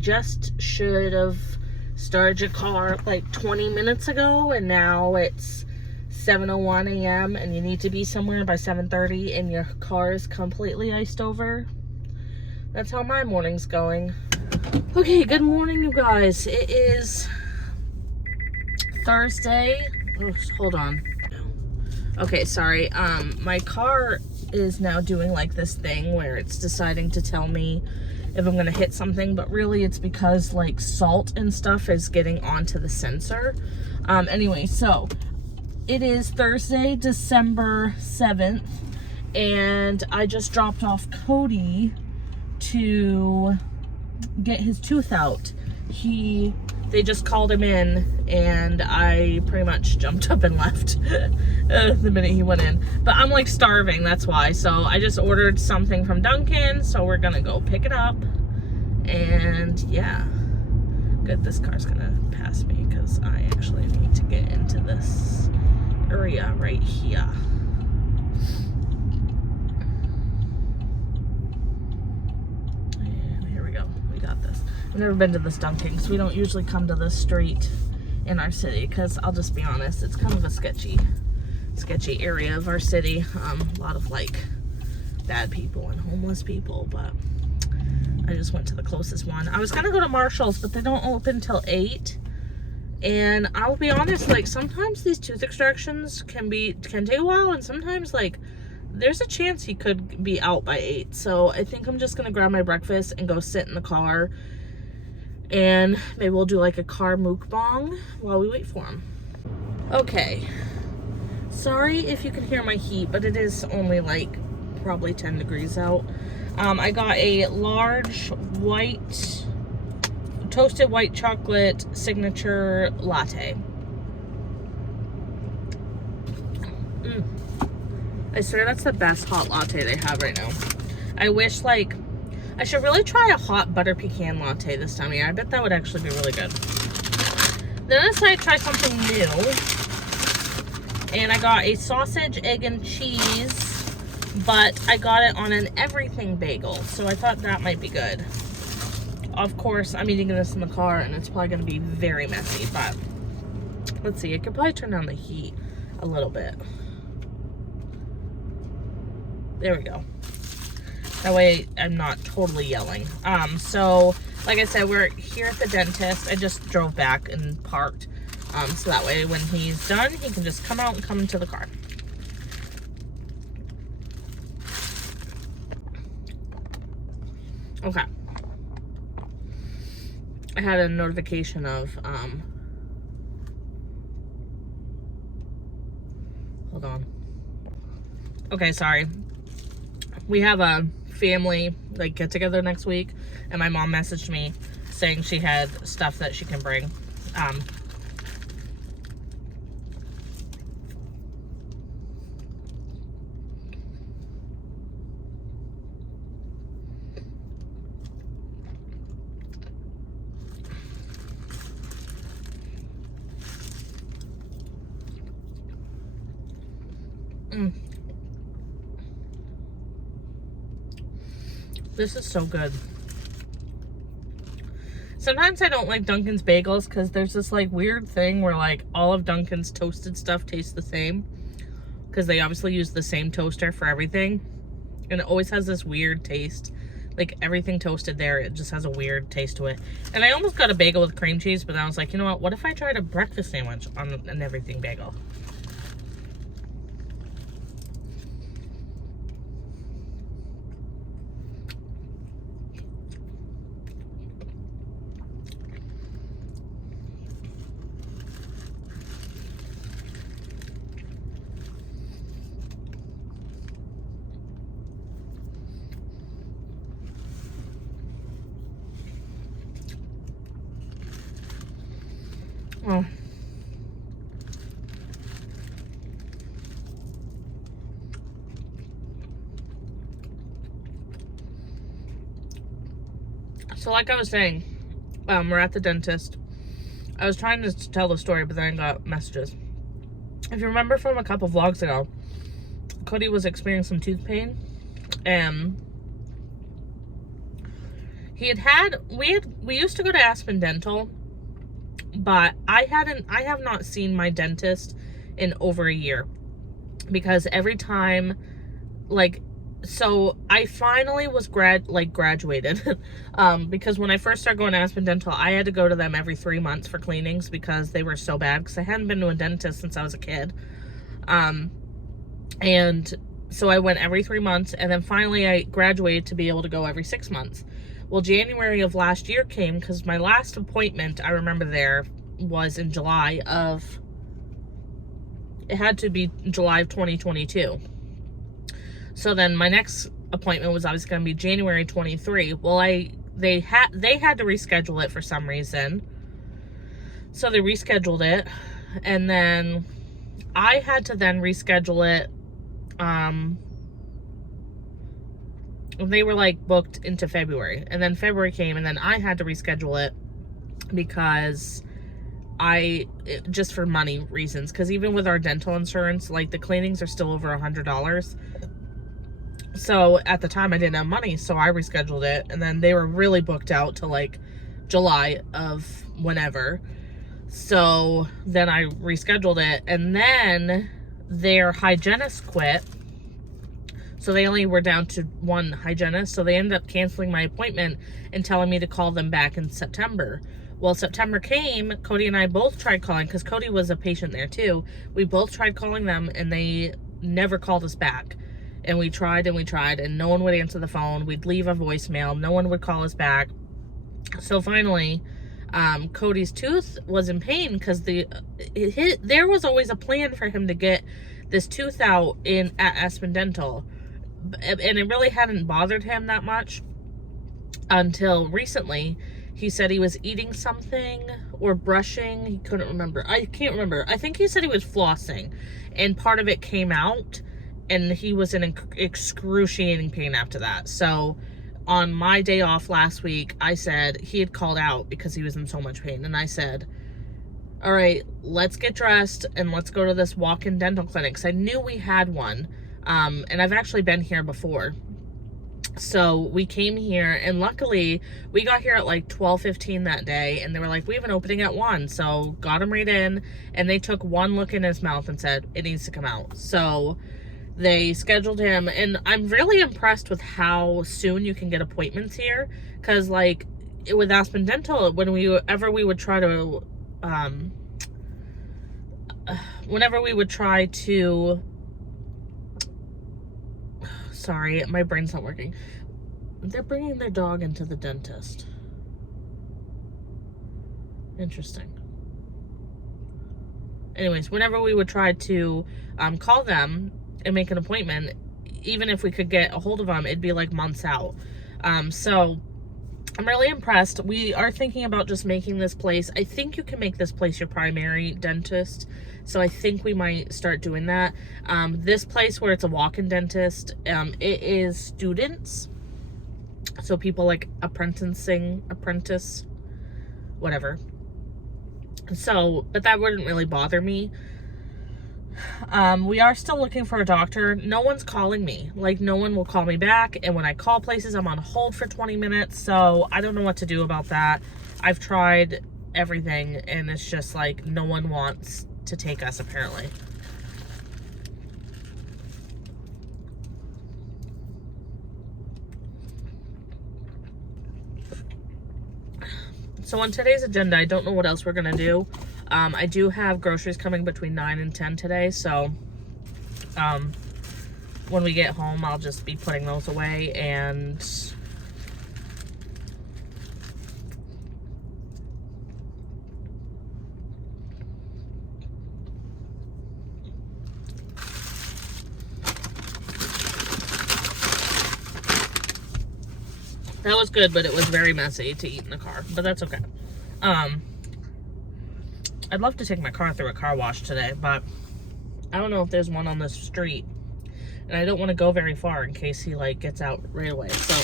just should have started your car like 20 minutes ago, and now it's 7:01 a.m. and you need to be somewhere by 7:30 and your car is completely iced over. That's how my morning's going. Okay, good morning, you guys. It is Thursday. Oh, hold on. Okay, sorry. My car is now doing like this thing where it's deciding to tell me if I'm gonna hit something, but really it's because like salt and stuff is getting onto the sensor. Anyway, so it is Thursday, December 7th, and I just dropped off Cody to get his tooth out. They just called him in, and I pretty much jumped up and left the minute he went in. But I'm like starving, that's why. So I just ordered something from Dunkin', so we're gonna go pick it up. And yeah, good, this car's gonna pass me because I actually need to get into this area right here. And here we go, we got this. I've never been to this Dunkin', so we don't usually come to this street in our city because I'll just be honest, it's kind of a sketchy area of our city. A lot of like bad people and homeless people, but I just went to the closest one. I was gonna go to Marshall's, but they don't open till 8. And I'll be honest, like sometimes these tooth extractions can take a while, and sometimes like there's a chance he could be out by 8. So I think I'm just gonna grab my breakfast and go sit in the car, and maybe we'll do like a car mukbang while we wait for him. Okay, sorry if you can hear my heat, but it is only like probably 10 degrees out. I got a large toasted white chocolate signature latte. I swear that's the best hot latte they have right now. I wish, like, I should really try a hot butter pecan latte this time of year. I bet that would actually be really good. Then I decided to try something new, and I got a sausage, egg, and cheese, but I got it on an everything bagel, so I thought that might be good. Of course, I'm eating this in the car, and it's probably going to be very messy, but let's see. I could probably turn down the heat a little bit. There we go. That way I'm not totally yelling. So like I said, we're here at the dentist. I just drove back and parked. So that way when he's done, he can just come out and come into the car. Okay. I had a notification of, hold on. Okay, sorry. We have a family, like, get together next week, and my mom messaged me saying she had stuff that she can bring. This is so good. Sometimes I don't like Dunkin's bagels because there's this like weird thing where like all of Dunkin's toasted stuff tastes the same because they obviously use the same toaster for everything, and it always has this weird taste. Like everything toasted there, it just has a weird taste to it. And I almost got a bagel with cream cheese, but then I was like, you know what if I tried a breakfast sandwich on an everything bagel? Oh. So like I was saying, we're at the dentist. I was trying to tell the story, but then I got messages. If you remember from a couple vlogs ago, Cody was experiencing some tooth pain, and we used to go to Aspen Dental, but I have not seen my dentist in over a year, because every time, like, so I finally was graduated because when I first started going to Aspen Dental, I had to go to them every 3 months for cleanings because they were so bad, because I hadn't been to a dentist since I was a kid. And so I went every 3 months, and then finally I graduated to be able to go every 6 months. Well, January of last year came, because my last appointment, I remember there, was in July of, it had to be July of 2022. So then my next appointment was obviously going to be January 23. Well, they had to reschedule it for some reason. So they rescheduled it, and then I had to then reschedule it. They were like booked into February, and then February came, and then I had to reschedule it because just for money reasons, because even with our dental insurance, like, the cleanings are still over $100. So at the time I didn't have money, so I rescheduled it, and then they were really booked out to like July of whenever. So then I rescheduled it, and then their hygienist quit, so they only were down to one hygienist, so they ended up canceling my appointment and telling me to call them back in September. Well, September came, Cody and I both tried calling, because Cody was a patient there too. We both tried calling them, and they never called us back. And we tried, and no one would answer the phone. We'd leave a voicemail. No one would call us back. So finally, Cody's tooth was in pain, because there was always a plan for him to get this tooth out at Aspen Dental. And it really hadn't bothered him that much until recently. He said he was eating something or brushing. He couldn't remember. I can't remember. I think he said he was flossing, and part of it came out, and he was in excruciating pain after that. So on my day off last week, I said, he had called out because he was in so much pain, and I said, all right, let's get dressed and let's go to this walk-in dental clinic, because I knew we had one, and I've actually been here before. So we came here, and luckily we got here at like 12:15 that day, and they were like, we have an opening at 1. So got him right in, and they took one look in his mouth and said, it needs to come out. So they scheduled him, and I'm really impressed with how soon you can get appointments here, because like with Aspen Dental, whenever we would try to sorry, my brain's not working. They're bringing their dog into the dentist. Interesting. Anyways, whenever we would try to call them and make an appointment, even if we could get a hold of them, it'd be like months out. So I'm really impressed. We are thinking about just making this place, I think you can make this place your primary dentist. So I think we might start doing that. This place where it's a walk-in dentist, it is students. So people like apprentice, whatever. So, but that wouldn't really bother me. We are still looking for a doctor. No one's calling me. Like, no one will call me back. And when I call places, I'm on hold for 20 minutes. So I don't know what to do about that. I've tried everything, and it's just like no one wants to take us, apparently. So on today's agenda, I don't know what else we're gonna do. I do have groceries coming between 9 and 10 today, so when we get home, I'll just be putting those away, and that was good, but it was very messy to eat in the car, but that's okay. I'd love to take my car through a car wash today, but I don't know if there's one on the street, and I don't want to go very far in case he like gets out right away. So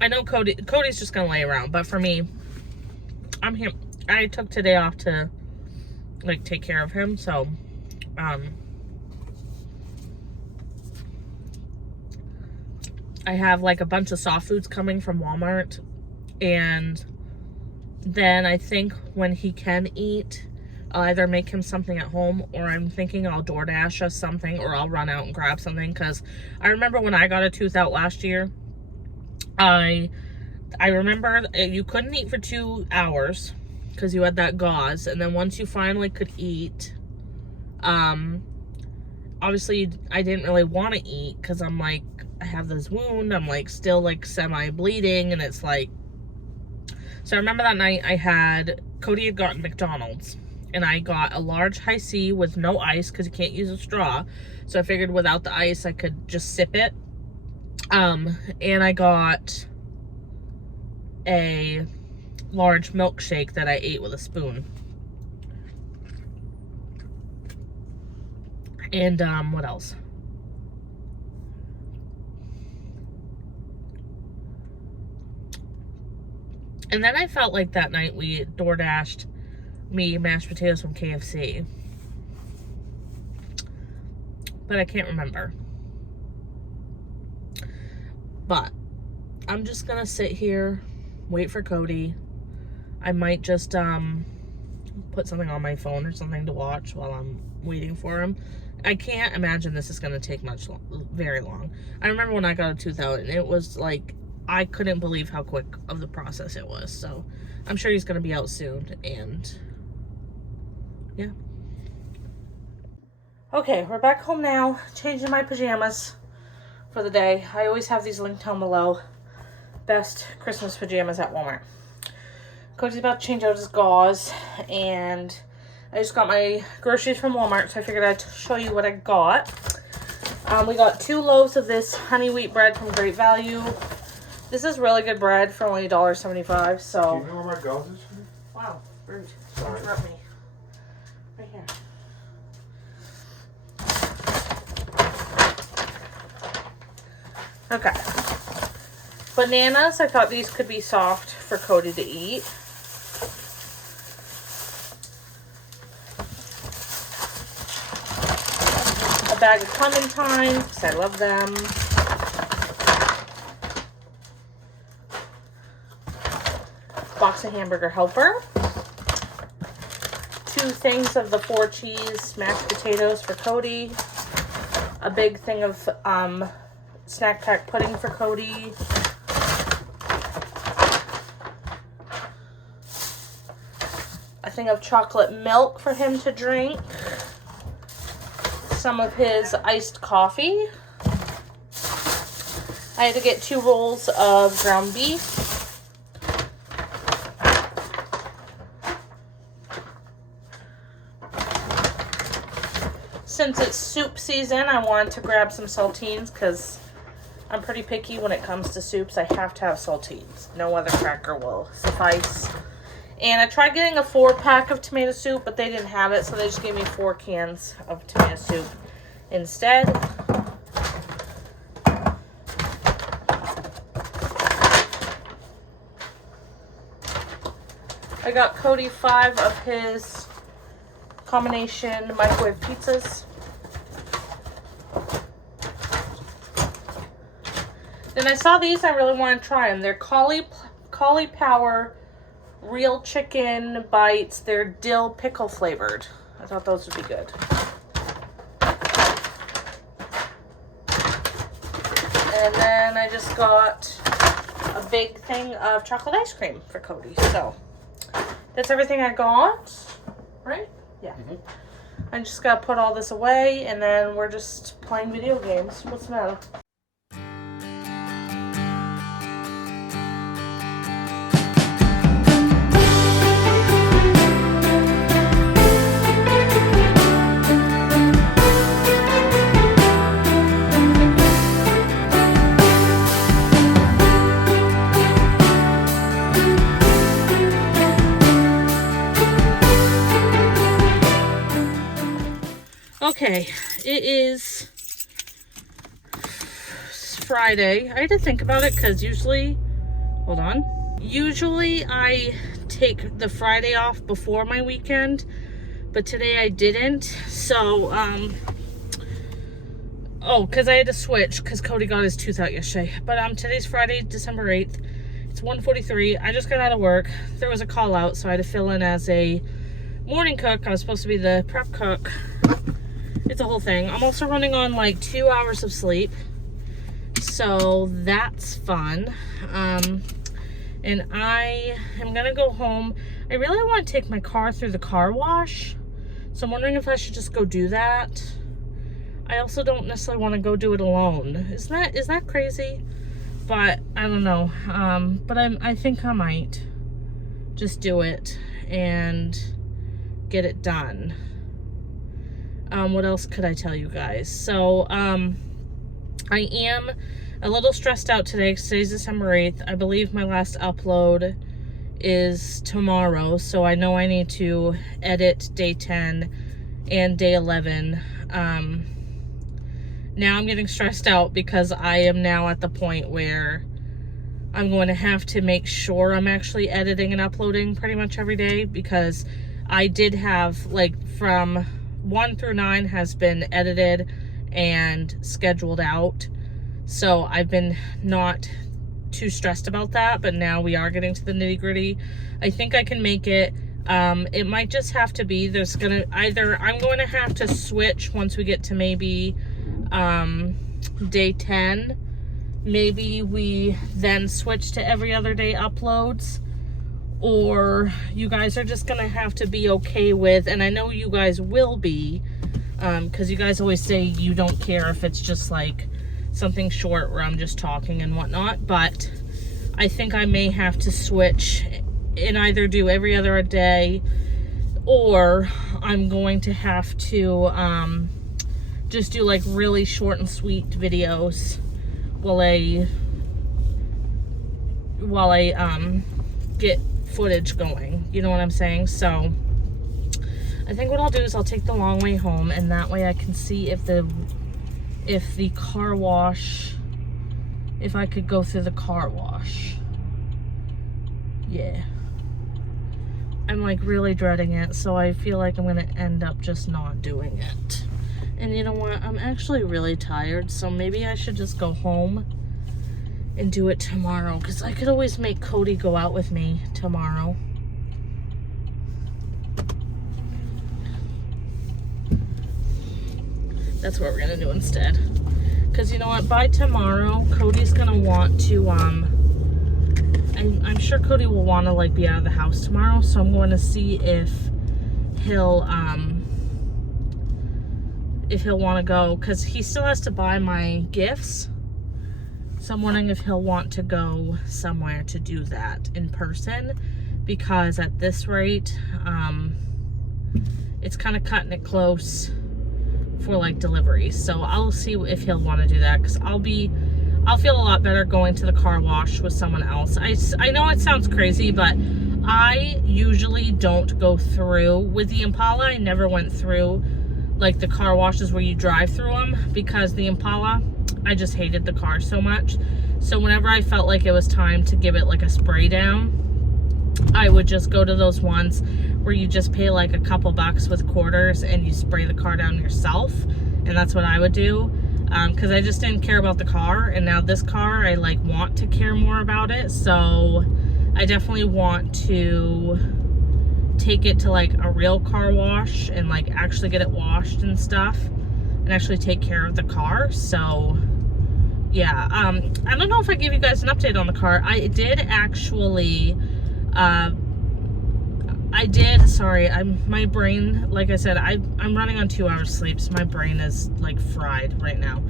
I know Cody's just gonna lay around, but for me, I'm here. I took today off to like take care of him, so I have like a bunch of soft foods coming from Walmart, and then I think when he can eat, I'll either make him something at home, or I'm thinking I'll DoorDash us something, or I'll run out and grab something. Because I remember when I got a tooth out last year, I remember you couldn't eat for 2 hours because you had that gauze, and then once you finally could eat, obviously I didn't really want to eat because I'm like, I have this wound, I'm like still like semi-bleeding, and it's like, so I remember that night Cody had gotten McDonald's, and I got a large high C with no ice because you can't use a straw, so I figured without the ice I could just sip it, and I got a large milkshake that I ate with a spoon. And what else? And then I felt like that night we DoorDashed me mashed potatoes from KFC. But I can't remember. But I'm just gonna sit here, wait for Cody. I might just put something on my phone or something to watch while I'm waiting for him. I can't imagine this is gonna take very long. I remember when I got a tooth out, and it was like, I couldn't believe how quick of the process it was. So I'm sure he's gonna be out soon, and yeah. Okay, we're back home now, changing my pajamas for the day. I always have these linked down below. Best Christmas pajamas at Walmart. Cody's about to change out his gauze, and I just got my groceries from Walmart, so I figured I'd show you what I got. We got 2 loaves of this honey wheat bread from Great Value. This is really good bread for only $1.75, so... Do you know where my gauze is? Wow, rude. Sorry. Interrupt me. Right here. Okay. Bananas, I thought these could be soft for Cody to eat. A bag of clementines, because I love them. Box of Hamburger Helper. 2 things of the 4 cheese mashed potatoes for Cody. A big thing of snack pack pudding for Cody. A thing of chocolate milk for him to drink. Some of his iced coffee. I had to get 2 rolls of ground beef. Since it's soup season, I wanted to grab some saltines because I'm pretty picky when it comes to soups. I have to have saltines. No other cracker will suffice. And I tried getting a 4-pack of tomato soup, but they didn't have it, so they just gave me 4 cans of tomato soup instead. I got Cody 5 of his combination microwave pizzas. Then I saw these, I really want to try them. They're cauliflower real chicken bites. They're dill pickle flavored. I thought those would be good. And then I just got a big thing of chocolate ice cream for Cody. So that's everything I got, right? Yeah. I just gotta put all this away, and then we're just playing video games. What's the matter? Okay, it is Friday. I had to think about it because usually I take the Friday off before my weekend, but today I didn't. So, Oh, because I had to switch because Cody got his tooth out yesterday. But today's Friday, December 8th. It's 1:43. I just got out of work. There was a call out, so I had to fill in as a morning cook. I was supposed to be the prep cook. It's a whole thing. I'm also running on like 2 hours of sleep, so that's fun. And I am gonna go home. I really want to take my car through the car wash, so I'm wondering if I should just go do that. I also don't necessarily want to go do it alone. Is that crazy? But I don't know. But I think I might just do it and get it done. What else could I tell you guys? So I am a little stressed out today. Today's December 8th. I believe my last upload is tomorrow, so I know I need to edit day 10 and day 11. Now I'm getting stressed out because I am now at the point where I'm going to have to make sure I'm actually editing and uploading pretty much every day, because I did have, like, from 1 through 9 has been edited and scheduled out. So I've been not too stressed about that, but now we are getting to the nitty-gritty. I think I can make it. It might just have to be, I'm going to have to switch once we get to maybe day 10. Maybe we then switch to every other day uploads, or you guys are just gonna have to be okay with, and I know you guys will be, because you guys always say you don't care if it's just like something short where I'm just talking and whatnot, but I think I may have to switch and either do every other day, or I'm going to have to just do like really short and sweet videos while I get footage going, you know what I'm saying? So I think what I'll do is I'll take the long way home, and that way I can see if the car wash, if I could go through the car wash. Yeah, I'm like really dreading it, so I feel like I'm gonna end up just not doing it. And you know what, I'm actually really tired, so maybe I should just go home and do it tomorrow, because I could always make Cody go out with me tomorrow. That's what we're gonna do instead. Because you know what, by tomorrow, Cody's gonna want to, I'm sure Cody will want to like be out of the house tomorrow, so I'm going to see if he'll want to go, because he still has to buy my gifts. So I'm wondering if he'll want to go somewhere to do that in person, because at this rate, it's kind of cutting it close for like deliveries. So I'll see if he'll want to do that, because I'll feel a lot better going to the car wash with someone else. I know it sounds crazy, but I usually don't go through with the Impala. I never went through like the car washes where you drive through them, because the Impala, I just hated the car so much. So whenever I felt like it was time to give it like a spray down, I would just go to those ones where you just pay like a couple bucks with quarters and you spray the car down yourself. And that's what I would do, because I just didn't care about the car. And now this car, I like want to care more about it. So I definitely want to take it to like a real car wash and like actually get it washed and stuff, and actually take care of the car. So yeah, I don't know if I gave you guys an update on the car. I did actually, sorry, my brain, like I said, I'm running on 2 hours sleep, so my brain is like fried right now.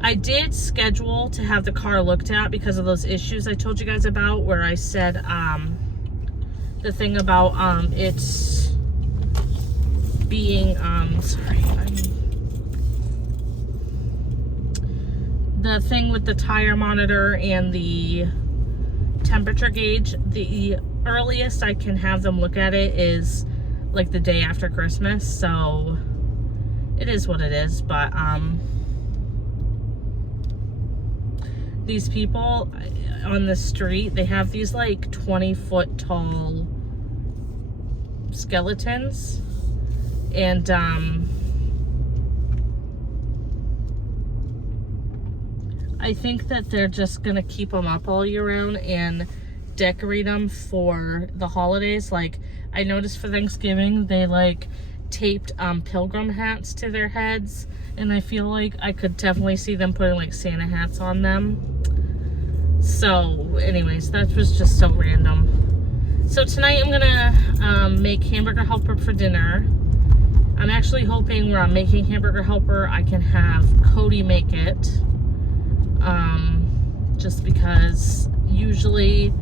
I did schedule to have the car looked at because of those issues I told you guys about, where I said, the thing about, it's being, the thing with the tire monitor and the temperature gauge, the earliest I can have them look at it is like the day after Christmas, so it is what it is. But these people on the street, they have these like 20-foot tall skeletons, and I think that they're just gonna keep them up all year round and decorate them for the holidays. Like, I noticed for Thanksgiving, they like taped pilgrim hats to their heads, and I feel like I could definitely see them putting like Santa hats on them. So anyways, that was just so random. So tonight I'm gonna make hamburger helper for dinner. I'm actually hoping where I'm making hamburger helper, I can have Cody make it. Just because usually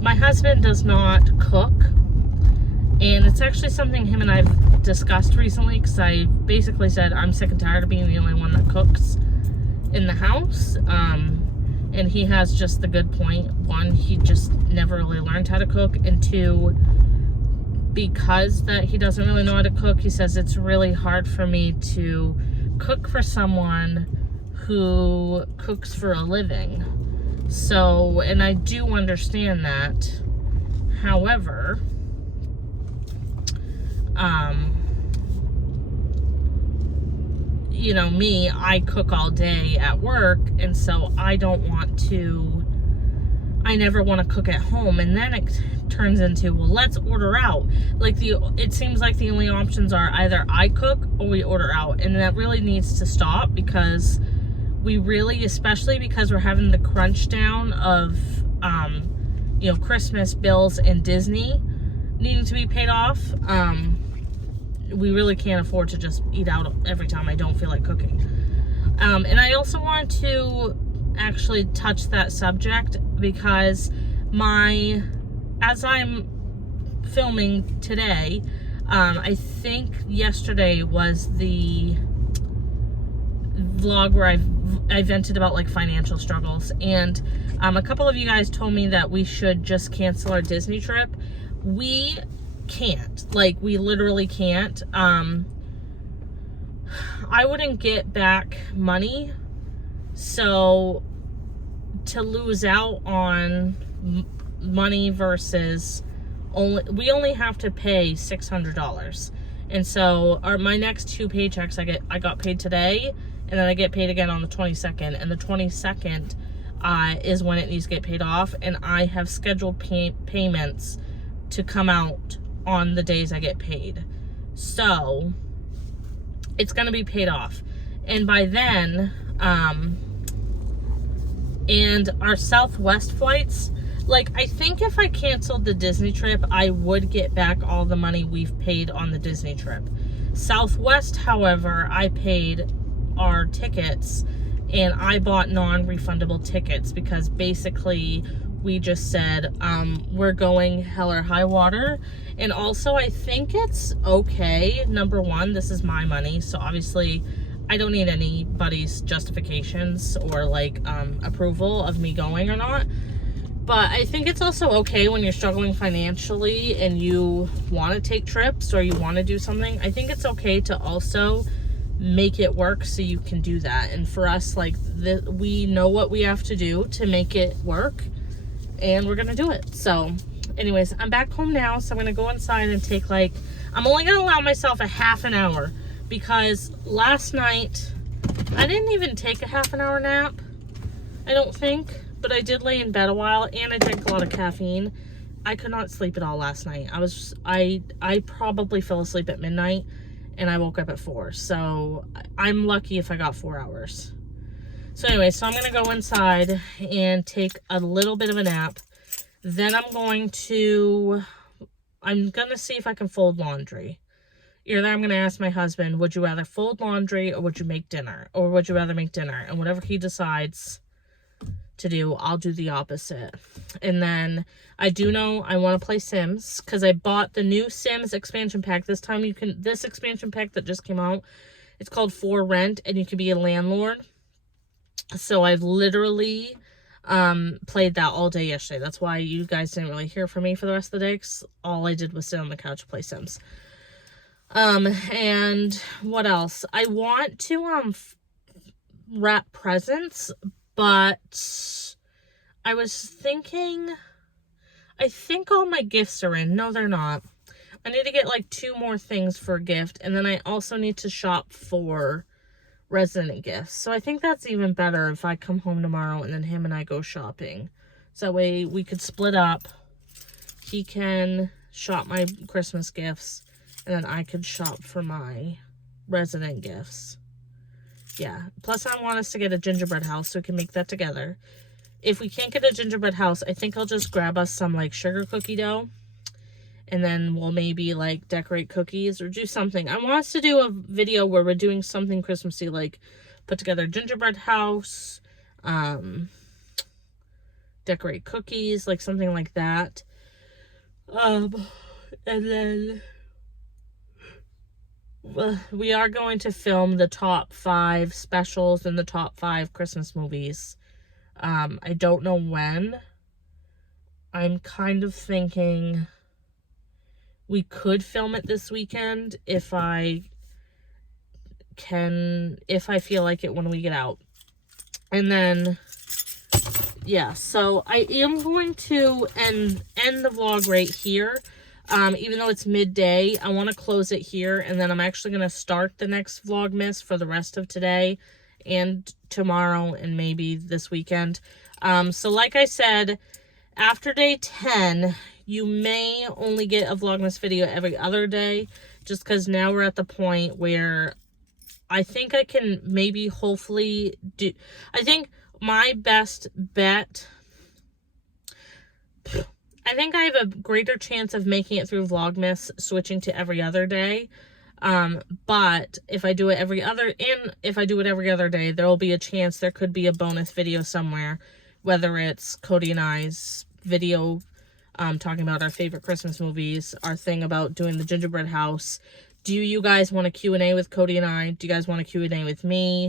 my husband does not cook. And it's actually something him and I've discussed recently, because I basically said I'm sick and tired of being the only one that cooks in the house. And he has just the good point. One, he just never really learned how to cook. And two, because that he doesn't really know how to cook, he says it's really hard for me to cook for someone who cooks for a living. So, and I do understand that. However, you know, me, I cook all day at work, and so I don't want to, I never want to cook at home. And then it turns into, well, let's order out. Like, it seems like the only options are either I cook or we order out, and that really needs to stop, because we really, especially because we're having the crunch down of you know, Christmas bills and Disney needing to be paid off, we really can't afford to just eat out every time I don't feel like cooking. And I also want to actually touch that subject, because as I'm filming today, I think yesterday was the vlog where I vented about like financial struggles, and a couple of you guys told me that we should just cancel our Disney trip. We can't, like, we literally can't. I wouldn't get back money, so to lose out on money versus we only have to pay $600. And so my next 2 paychecks, I got paid today, and then I get paid again on the 22nd, and the 22nd is when it needs to get paid off, and I have scheduled payments to come out on the days I get paid. So it's going to be paid off. And by then, and our Southwest flights, like, I think if I canceled the Disney trip, I would get back all the money we've paid on the Disney trip. Southwest, however, I paid our tickets, and I bought non-refundable tickets, because basically we just said, we're going hell or high water. And also, I think it's okay. Number one, this is my money, so obviously I don't need anybody's justifications or like approval of me going or not. But I think it's also okay when you're struggling financially and you want to take trips or you want to do something. I think it's okay to also make it work so you can do that. And for us, like, we know what we have to do to make it work, and we're gonna do it. So anyways, I'm back home now, so I'm gonna go inside and take, like, I'm only gonna allow myself a half an hour, because last night I didn't even take a half an hour nap, I don't think, but I did lay in bed a while, and I drank a lot of caffeine. I could not sleep at all last night. I probably fell asleep at midnight, and I woke up at 4. So I'm lucky if I got 4 hours. So anyway, so I'm going to go inside and take a little bit of a nap. Then I'm going to see if I can fold laundry. Either I'm going to ask my husband, would you rather fold laundry or would you make dinner? Or would you rather make dinner? And whatever he decides to do, I'll do the opposite. And then I do know I want to play Sims, because I bought the new Sims expansion pack. This expansion pack that just came out, it's called For Rent, and you can be a landlord. So I've literally played that all day yesterday. That's why you guys didn't really hear from me for the rest of the day, because all I did was sit on the couch and play Sims. And what else? I want to wrap presents, but I was thinking, I think all my gifts are in. No, they're not. I need to get like 2 more things for a gift, and then I also need to shop for resident gifts. So I think that's even better if I come home tomorrow and then him and I go shopping. So that way we could split up. He can shop my Christmas gifts, and then I could shop for my resident gifts. Yeah. Plus, I want us to get a gingerbread house so we can make that together. If we can't get a gingerbread house, I think I'll just grab us some, like, sugar cookie dough. And then we'll maybe, like, decorate cookies or do something. I want us to do a video where we're doing something Christmassy, like put together a gingerbread house, decorate cookies, like something like that. And then we are going to film the top 5 specials and the top 5 Christmas movies. I don't know when. I'm kind of thinking we could film it this weekend if I feel like it when we get out. And then, yeah, so I am going to end the vlog right here. Even though it's midday, I want to close it here, and then I'm actually going to start the next vlogmas for the rest of today and tomorrow and maybe this weekend. So like I said, after day 10, you may only get a vlogmas video every other day, just because now we're at the point where I think I can maybe hopefully do, I think my best bet, I think I have a greater chance of making it through vlogmas switching to every other day. But if I do it every other day, there will be a chance there could be a bonus video somewhere, whether it's Cody and I's video talking about our favorite Christmas movies, our thing about doing the gingerbread house. Do you guys want a Q&A with Cody and I? Do you guys want a Q&A with me?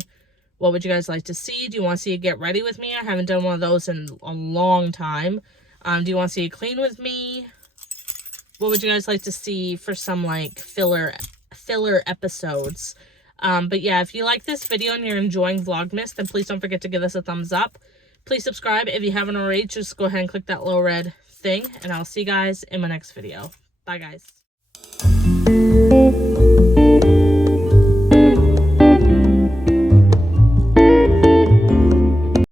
What would you guys like to see? Do you want to see a get ready with me? I haven't done one of those in a long time. Do you want to see a clean with me? What would you guys like to see for some, like, filler episodes? But yeah, if you like this video and you're enjoying Vlogmas, then please don't forget to give us a thumbs up. Please subscribe. If you haven't already, just go ahead and click that little red thing, and I'll see you guys in my next video. Bye, guys.